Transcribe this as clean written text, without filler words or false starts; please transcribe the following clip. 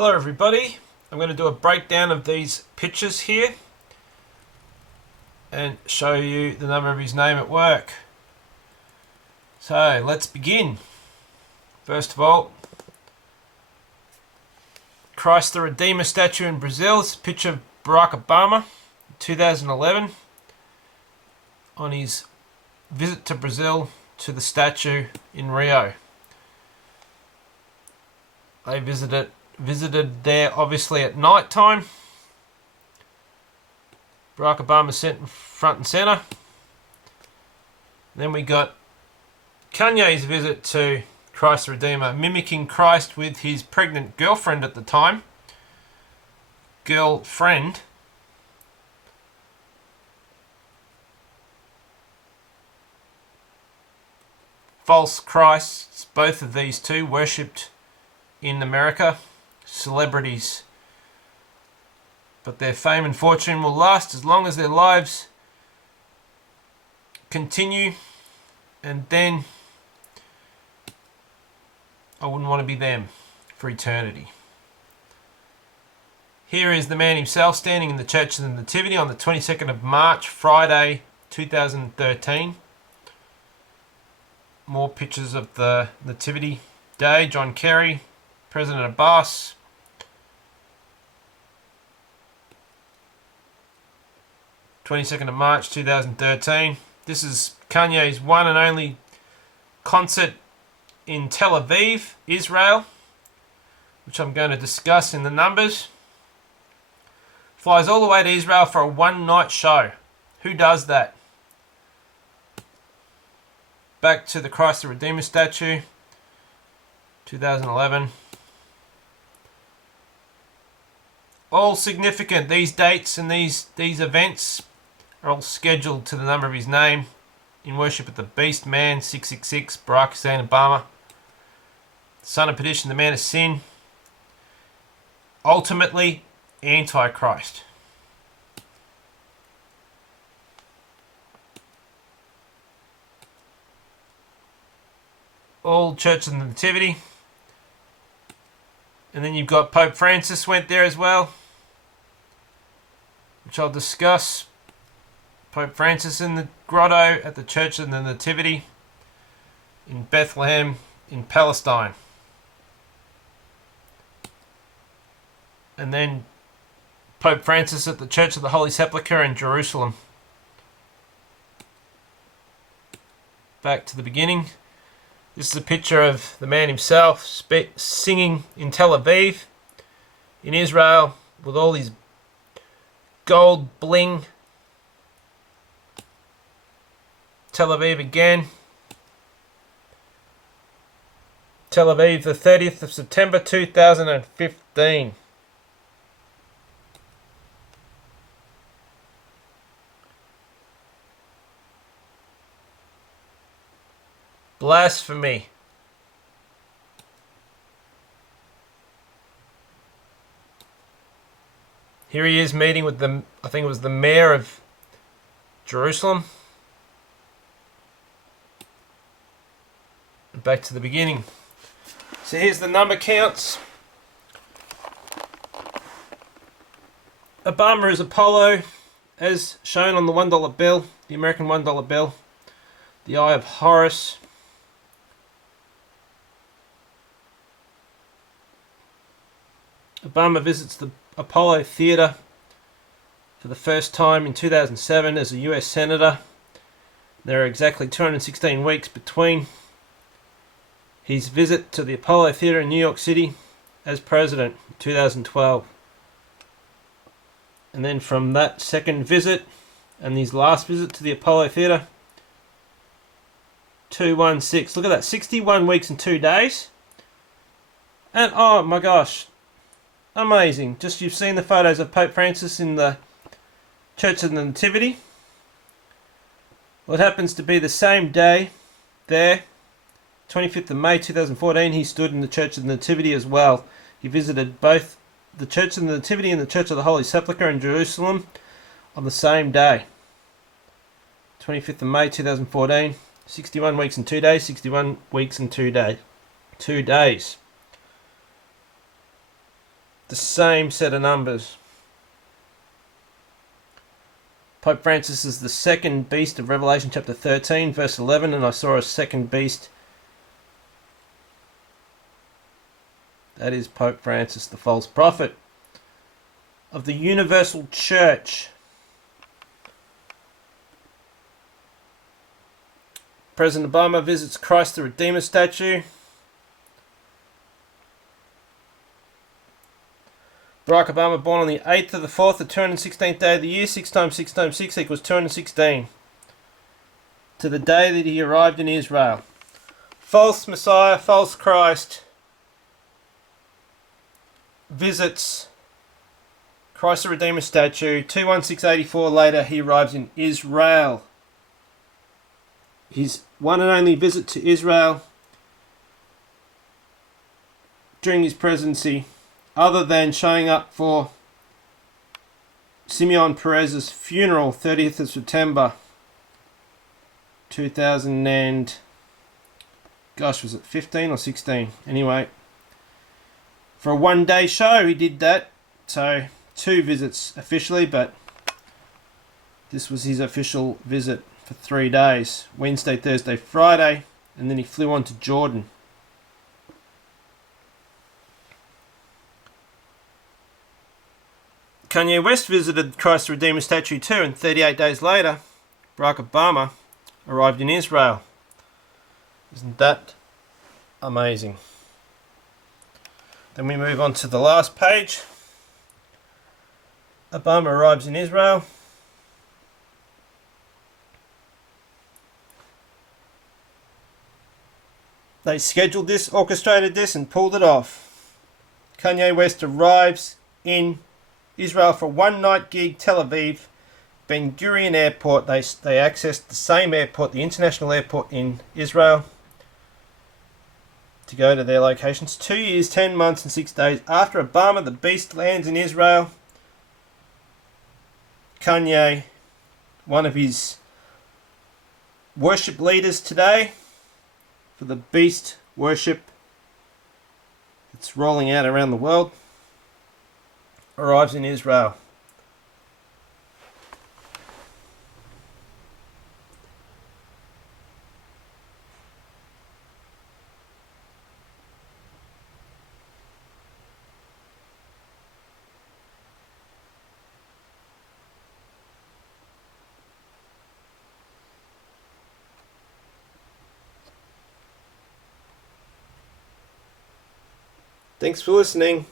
Hello everybody, I'm going to do a breakdown of these pictures here and show you the number of his name at work. So let's begin. First of all, Christ the Redeemer statue in Brazil. It's a picture of Barack Obama in 2011 on his visit to Brazil to the statue in Rio. They visited there obviously at night time. Barack Obama sent front and center. Then we got Kanye's visit to Christ the Redeemer, mimicking Christ with his pregnant girlfriend at the time. False Christs, both of these two worshipped in America. Celebrities, but their fame and fortune will last as long as their lives continue, and then I wouldn't want to be them for eternity. Here is the man himself standing in the Church of the Nativity on the 22nd of March, Friday 2013. More pictures of the Nativity Day. John Kerry, President Abbas, 22nd of March 2013. This is Kanye's one and only concert in Tel Aviv, Israel, which I'm going to discuss in the numbers. Flies all the way to Israel for a one-night show. Who does that? Back to the Christ the Redeemer statue, 2011. All significant. These dates and these events are all scheduled to the number of his name. In worship at the Beast Man, 666, Barack Hussein Obama, Son of Perdition, the Man of Sin, ultimately Antichrist. All Church of the Nativity. And then you've got Pope Francis went there as well, which I'll discuss. Pope Francis in the grotto at the Church of the Nativity in Bethlehem in Palestine. And then Pope Francis at the Church of the Holy Sepulchre in Jerusalem. Back to the beginning. This is a picture of the man himself singing in Tel Aviv, in Israel, with all his gold bling. Tel Aviv again. Tel Aviv, the 30th of September 2015. Blasphemy. Here he is meeting with I think it was the mayor of Jerusalem. Back to the beginning. So here's the number counts. Obama is Apollo, as shown on the $1 bill, the American $1 bill. The Eye of Horus. Obama visits the Apollo Theater for the first time in 2007 as a US Senator. There are exactly 216 weeks between his visit to the Apollo Theater in New York City as president in 2012. And then from that second visit and his last visit to the Apollo Theater, 216. Look at that, 61 weeks and 2 days. And oh my gosh, amazing. Just you've seen the photos of Pope Francis in the Church of the Nativity. Well, it happens to be the same day there, 25th of May 2014, he stood in the Church of the Nativity as well. He visited both the Church of the Nativity and the Church of the Holy Sepulchre in Jerusalem on the same day. 25th of May 2014, 61 weeks and 2 days, 61 weeks and 2 days. 2 days. the same set of numbers. Pope Francis is the second beast of Revelation chapter 13, verse 11, and I saw a second beast. That is Pope Francis, the false prophet of the universal church. President Obama visits Christ the Redeemer statue. Barack Obama born on the 8th of the 4th, the 216th day of the year. 6 times 6 times 6 equals 216. To the day that he arrived in Israel. False Messiah, false Christ visits Christ the Redeemer statue. 21684 later, he arrives in Israel. His one and only visit to Israel during his presidency, other than showing up for Simeon Perez's funeral, 30th of September 2000 and... gosh, was it 15 or 16? Anyway, for a one-day show he did that. So 2 visits officially, but this was his official visit for 3 days. Wednesday, Thursday, Friday, and then he flew on to Jordan. Kanye West visited Christ the Redeemer statue too, and 38 days later, Barack Obama arrived in Israel. Isn't that amazing? Then we move on to the last page. Obama arrives in Israel. They scheduled this, orchestrated this, and pulled it off. Kanye West arrives in Israel for a one-night gig, Tel Aviv, Ben Gurion Airport. They accessed the same airport, the international airport in Israel, to go to their locations. 2 years, 10 months, and 6 days after Obama the Beast lands in Israel, Kanye, one of his worship leaders today, for the Beast worship that's rolling out around the world, arrives in Israel. Thanks for listening.